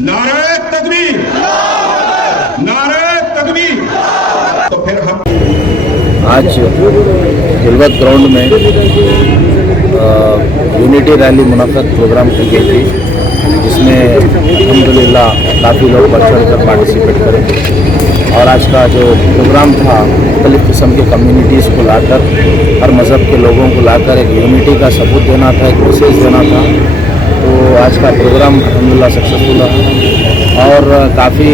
नारे तकबीर, नारे तकबीर। तो फिर हम आज हिलवत ग्राउंड में यूनिटी रैली मुनक़्क़द प्रोग्राम की गई थी, जिसमें अल्हम्दुलिल्लाह काफ़ी लोग बढ़ चढ़ कर पार्टिसिपेट करें। और आज का जो प्रोग्राम था मुख्तलिफ़ किस्म के कम्युनिटीज़ को लाकर, हर मज़हब के लोगों को लाकर एक यूनिटी का सबूत देना था, एक मैसेज देना था। तो आज का प्रोग्राम अल्हम्दुलिल्लाह सक्सेसफुल रहा और काफ़ी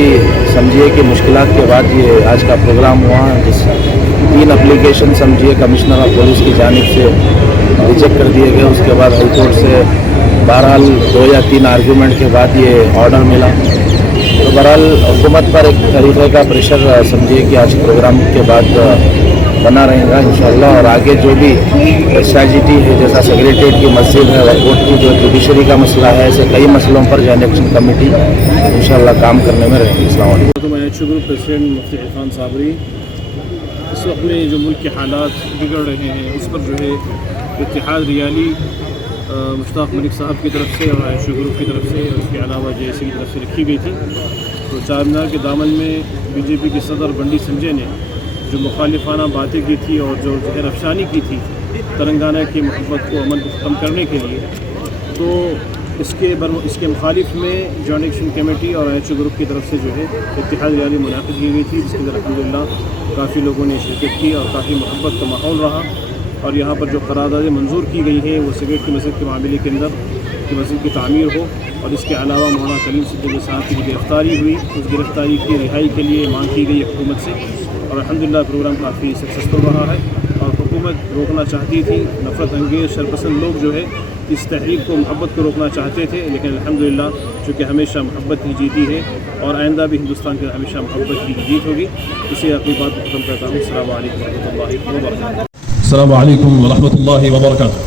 समझिए कि मुश्किलात के बाद ये आज का प्रोग्राम हुआ, जिस 3 एप्लीकेशन समझिए कमिश्नर ऑफ पुलिस की जानिब से रिजेक्ट कर दिए गए। उसके बाद हाई कोर्ट से बहरहाल 2 या 3 आर्गूमेंट के बाद ये ऑर्डर मिला। तो बहरहाल हुकूमत पर एक तरीक़े का प्रेशर समझिए कि आज प्रोग्राम के बाद बना रहेगा इंशाअल्लाह। और आगे जो भी SIGT है, जैसा सेक्रेटरीट की मस्जिद है, कोर्ट की जो जुडिशरी का मसला है, ऐसे कई मसलों पर जॉइंट एक्शन कमेटी इंशाअल्लाह काम करने में रहेगी। अस्सलाम वालेकुम। तो मैं शुगर प्रेसिडेंट मुफ्ती इरफान साबरी, इस वक्त में जो मुल्क के हालात बिगड़ रहे हैं उस पर जो है इत्तेहाद रियाली मुश्ताक मलिक साहब की तरफ से और आयशा ग्रुप की तरफ से और उसके अलावा JSC की तरफ से रखी गई थी। तो चारमीनार के दामन में BJP के सदर बंडी संजय ने जो मुखालिफाना बातें की थी और जो जहर अफशानी की थी तेलंगाना की मोहब्बत को, अमन को ख़त्म करने के लिए, तो इसके मुखालिफ में जॉइंट एक्शन कमेटी और आयशा ग्रुप की तरफ से जो है इत्तेहाद रैली मुनाक़िद की गई थी, जिसके अंदर अल्हम्दुलिल्लाह काफ़ी लोगों ने शिरकत की और काफ़ी मोहब्बत का माहौल रहा। और यहाँ पर जो करारदादें मंजूर की गई हैं वो सिगरेट की मस्जिद के मामले के अंदर कि मस्जिद की तामीर हो, और इसके अलावा मौलाना कलीम सिद्दीकी साहब की गिरफ़्तारी हुई, उस गिरफ़्तारी की रिहाई के लिए मांग की गई हुकूमत से। और अल्हम्दुलिल्लाह प्रोग्राम काफ़ी सक्सेसफुल रहा है। और हुकूमत रोकना चाहती थी, नफ़रत अंगेज़ शरपसंद लोग जो है इस तहरीक को, मोहब्बत को रोकना चाहते थे, लेकिन अल्हम्दुलिल्लाह चूँकि हमेशा मोहब्बत ही जीती है और आइंदा भी हिंदुस्तान के हमेशा मोहब्बत की जीत होगी। इसे अपनी बात को ख़त्म करता हूँ। अस्सलामु अलैकुम वरहमतुल्लाहि वबरकातुहू। अस्सलामु अलैकुम वरहमतुल्लाहि वबरकातुहू।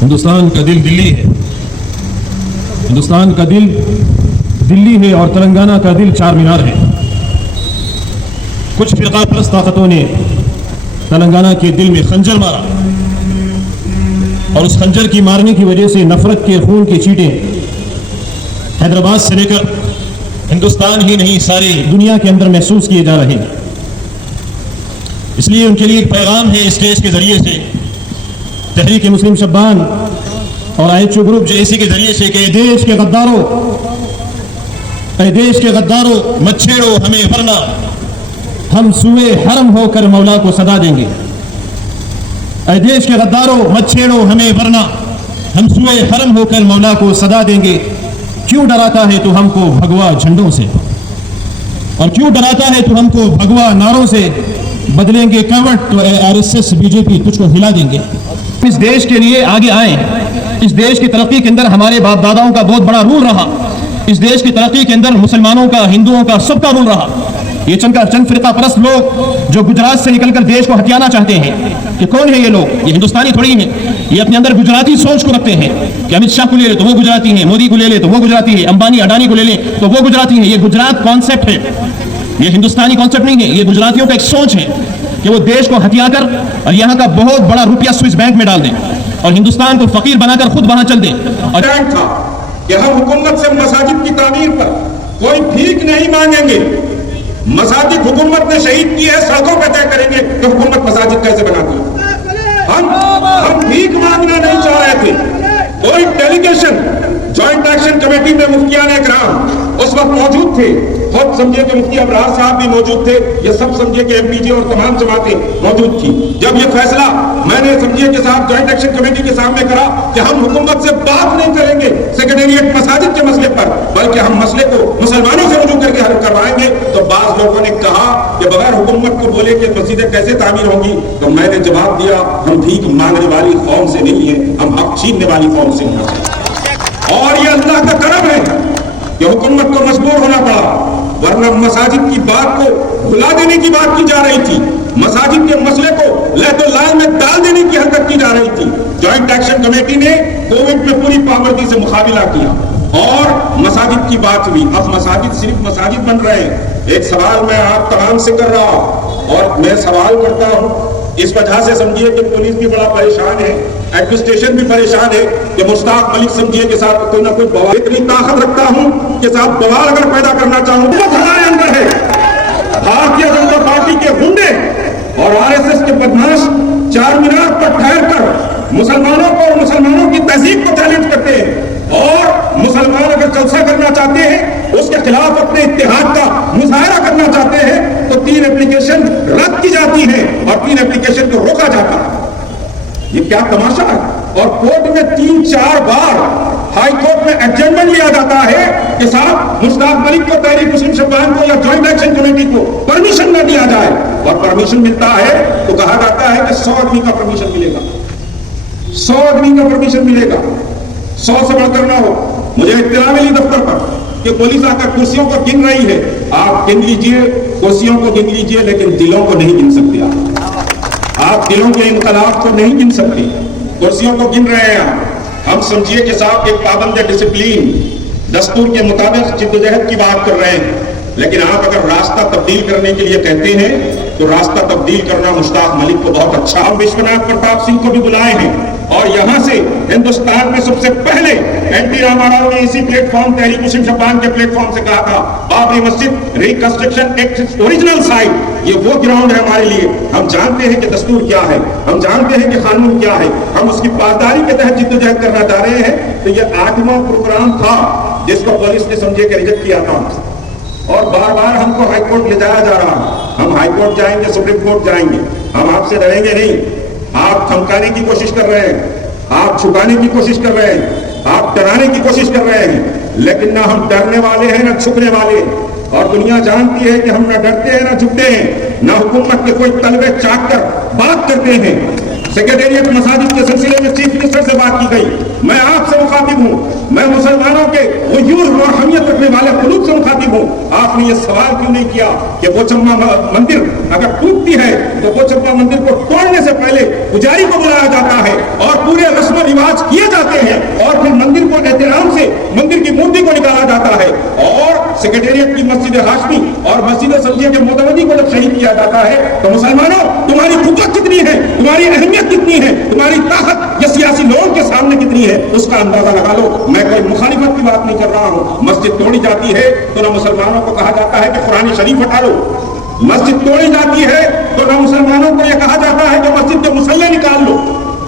हिंदुस्तान का दिल दिल्ली है, हिंदुस्तान का दिल दिल्ली है और तेलंगाना का दिल चार मीनार है। कुछ फिरका परस्त ताकतों ने तेलंगाना के दिल में खंजर मारा और उस खंजर की मारने की वजह से नफरत के खून की चीटें हैदराबाद से लेकर हिंदुस्तान ही नहीं सारी दुनिया के अंदर महसूस किए जा रहे हैं। इसलिए उनके लिए एक पैगाम है इस देश के जरिए से, तहरीक मुस्लिम शब्बान और आयशा ग्रुप JSC के जरिए से कि देश के गद्दारों, देश के गद्दारों मत छेड़ो हमें वरना हम सूए हरम होकर मौला को सदा देंगे। देश के गद्दारों मत छेड़ो हमें वरना हम सूए हरम होकर मौला को सदा देंगे। क्यों डराता है तू हमको भगवा झंडों से, और क्यों डराता है तू हमको भगवा नारों से, बदलेंगे करवट तो RSS BJP तुझको हिला देंगे। इस देश के लिए आगे आए, इस देश की तरक्की के अंदर हमारे बाप दादाओं का बहुत बड़ा रोल रहा, इस देश की तरक्की के अंदर मुसलमानों का, हिंदुओं का, सबका रोल रहा। ये चंद फिरका परस्त लोग जो गुजरात से निकलकर देश को हथियाना चाहते हैं, ये कौन है ये लोग? ये हिंदुस्तानी थोड़ी हैं, ये अपने अंदर गुजराती सोच को रखते हैं कि अमित शाह को ले ले तो वो गुजराती है, मोदी को ले ले तो वो गुजराती है, अंबानी अडानी को ले ले तो वो गुजराती है। ये गुजरात कॉन्सेप्ट है, ये हिंदुस्तानी कॉन्सेप्ट नहीं है। ये गुजरातियों का एक सोच है कि वो देश को हथिया कर और यहाँ का बहुत बड़ा रुपया स्विस बैंक में डाल दें और हिंदुस्तान को फकीर बनाकर खुद वहां चल दें। और था कि हम हुकूमत से मसाजिद की तामीर पर कोई भीख नहीं मांगेंगे। मसाजिद हुकूमत ने शहीद की है, सड़कों पर तय करेंगे कि हुकूमत मसाजिद कैसे बनाती है। हम भीख मांगना नहीं चाह रहे थे। कोई डेलीगेशन जॉइंट एक्शन कमेटी में मुफ्तियान इकराम उस वक्त मौजूद थे, खुद समझिए कि मुफ्ती अबरार साहब भी मौजूद थे, ये सब समझिए कि MPG और तमाम जमातें मौजूद थी। जब ये फैसला मैंने समझिए कि साहब जॉइंट एक्शन कमेटी के सामने करा कि हम हुकूमत से बात नहीं करेंगे सेक्रेटेरिएट मसाजिद के मसले पर, बल्कि हम मसले को मुसलमानों से रुजू करके हल करवाएंगे, तो बाज लोगों ने कहा कि बगैर हुकूमत को बोले कि मस्जिदें कैसे तामीर होंगी। तो मैंने जवाब दिया, हम भीख मांगने वाली कौम से नहीं है, हम हक छीनने वाली कौम से हैं। और ये अल्लाह का करम है कि हुकूमत को मजबूर होना पड़ा, वरना मसाजिद की बात को भुला देने की बात की जा रही थी, मसाजिद के मसले को लहदुल्लाह में डाल देने की हरकत की जा रही थी। जॉइंट एक्शन कमेटी ने कोविड में पूरी पाबंदी से मुकाबला किया और मसाजिद की बात हुई। अब मसाजिद सिर्फ मसाजिद बन रहे हैं। एक सवाल मैं आप तमाम से कर रहा हूं और मैं सवाल करता हूं, इस वजह से समझिए कि पुलिस भी बड़ा परेशान है एडमिनिस्ट्रेशन भी परेशान है कि मुश्ताक मलिक समझिए के साथ कोई ना कोई बवाल, इतनी ताकत रखता हूं कि साथ बवाल अगर पैदा करना चाहूं तो हमारे अंदर है। भारतीय जनता पार्टी के गुंडे और आरएसएस के बदमाश चार मीनार पर ठहर कर मुसलमानों को और मुसलमानों की तहजीब को चैलेंज करते हैं और मुसलमान अगर जलसा करना चाहते हैं, उसके खिलाफ अपने इत्तेहाद का मुजाहरा करना चाहते हैं तो 3 एप्लीकेशन रद्द की जाती है और 3 एप्लीकेशन को रोका जाता है। ये क्या तमाशा है। और कोर्ट में 3-4 बार हाई कोर्ट में एडजमेंट लिया जाता है कि साहब मुश्ताक मलिक को, तहरीक मुस्लिम शबान को या जॉइंट एक्शन कमेटी को परमिशन न दिया जाए, और परमिशन मिलता है तो कहा जाता है कि 100 आदमी का परमिशन मिलेगा, 100 आदमी का परमिशन मिलेगा, 100 से बढ़कर ना हो। मुझे इत्तला मिली दफ्तर पर कि पुलिस आकर कुर्सियों को गिन रही है। आप गिन लीजिए, कुर्सियों को गिन लीजिए, लेकिन दिलों को नहीं गिन सकते। आप दिलों के इनकलाब को नहीं गिन सकते, कुर्सियों को गिन रहे हैं। हम समझिए कि साहब एक पाबंद डिसिप्लिन दस्तूर के मुताबिक जिद्दोजहद की बात कर रहे हैं, लेकिन आप अगर रास्ता तब्दील करने के लिए कहते हैं तो रास्ता तब्दील करना मुश्ताक मलिक को बहुत अच्छा। हम विश्वनाथ प्रताप सिंह को भी बुलाए हैं और यहां से हिंदुस्तान में सबसे पहले एनटी रामाराव ने इसी प्लेटफॉर्म, तहरीक मुस्लिम शबान के प्लेटफॉर्म से कहा था बाबरी मस्जिद रिकंस्ट्रक्शन एक्ट ओरिजिनल साइट, ये वो ग्राउंड है हमारे लिए। हम जानते हैं कि दस्तूर क्या है, हम जानते हैं कि कानून क्या है, हम उसकी पासदारी के तहत जिद्दोजहद करना चाह रहे हैं। तो ये 8वां प्रोग्राम था जिसको पुलिस ने समझे कि रिजेक्ट किया था और बार बार हमको हाई कोर्ट ले जाया जा रहा है। हम हाई कोर्ट जाएंगे, सुप्रीम कोर्ट जाएंगे, हम आपसे डरेंगे नहीं। आप धमकाने की कोशिश कर रहे हैं, आप छुपाने की कोशिश कर रहे हैं, आप डराने की कोशिश कर रहे हैं, लेकिन ना हम डरने वाले हैं ना झुकने वाले। और दुनिया जानती है कि हम ना डरते हैं ना झुकते हैं, ना हुकूमत के कोई तलबे चाट कर बात करते हैं। सेक्रेटेरिएट मसाजिद के सिलसिले में चीफ मिनिस्टर से बात की गई, मैं आपसे मुखातिब हूँ, मैं मुसलमानों के वजूद और हमियत रखने वाले कुलूब से मुखातिब हूँ। आपने ये सवाल क्यों नहीं किया कि पोचम्मा मंदिर अगर टूटती है तो पोचम्मा मंदिर को तोड़ने से पहले पुजारी को बुलाया जाता है और पूरे रस्म रिवाज किए जाते हैं और फिर मंदिर को एहतराम से मंदिर की मूर्ति को निकाला जाता है। और सेक्रेटेरिएट की मस्जिद हाशमी और मस्जिद समझिए के मोतवदी को जब शहीद किया जाता है तो मुसलमानों तुम्हारी कुव्वत कितनी है, तुम्हारी अहमियत कितनी है, तुम्हारी ताकत ये सियासी लोगों के सामने कितनी है, उसका अंदाजा लगा लो। मैं कोई मुखालिफत की बात नहीं कर रहा हूँ। मस्जिद तोड़ी जाती है तो ना मुसलमानों को कहा जाता है कि कुरान शरीफ हटा लो, मस्जिद तोड़ी जाती है तो ना मुसलमानों को यह कहा जाता है कि मस्जिद के मुसल्ले निकाल लो,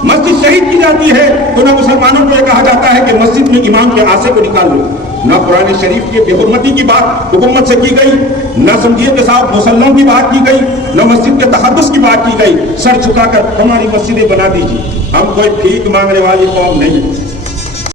मस्जिद शहीद की जाती है तो ना मुसलमानों को यह कहा जाता है कि मस्जिद में इमाम के आसे को निकाल लो। ना कुरान शरीफ की बेहुरमती की बात हुकूमत से की गई, ना समझिए के साथ मुसल्लों की बात की गई, ना मस्जिद के तहद्दुस की बात की गई। सर झुकाकर हमारी मस्जिदें बना दीजिए। हम कोई भीख मांगने वाली कौम नहीं।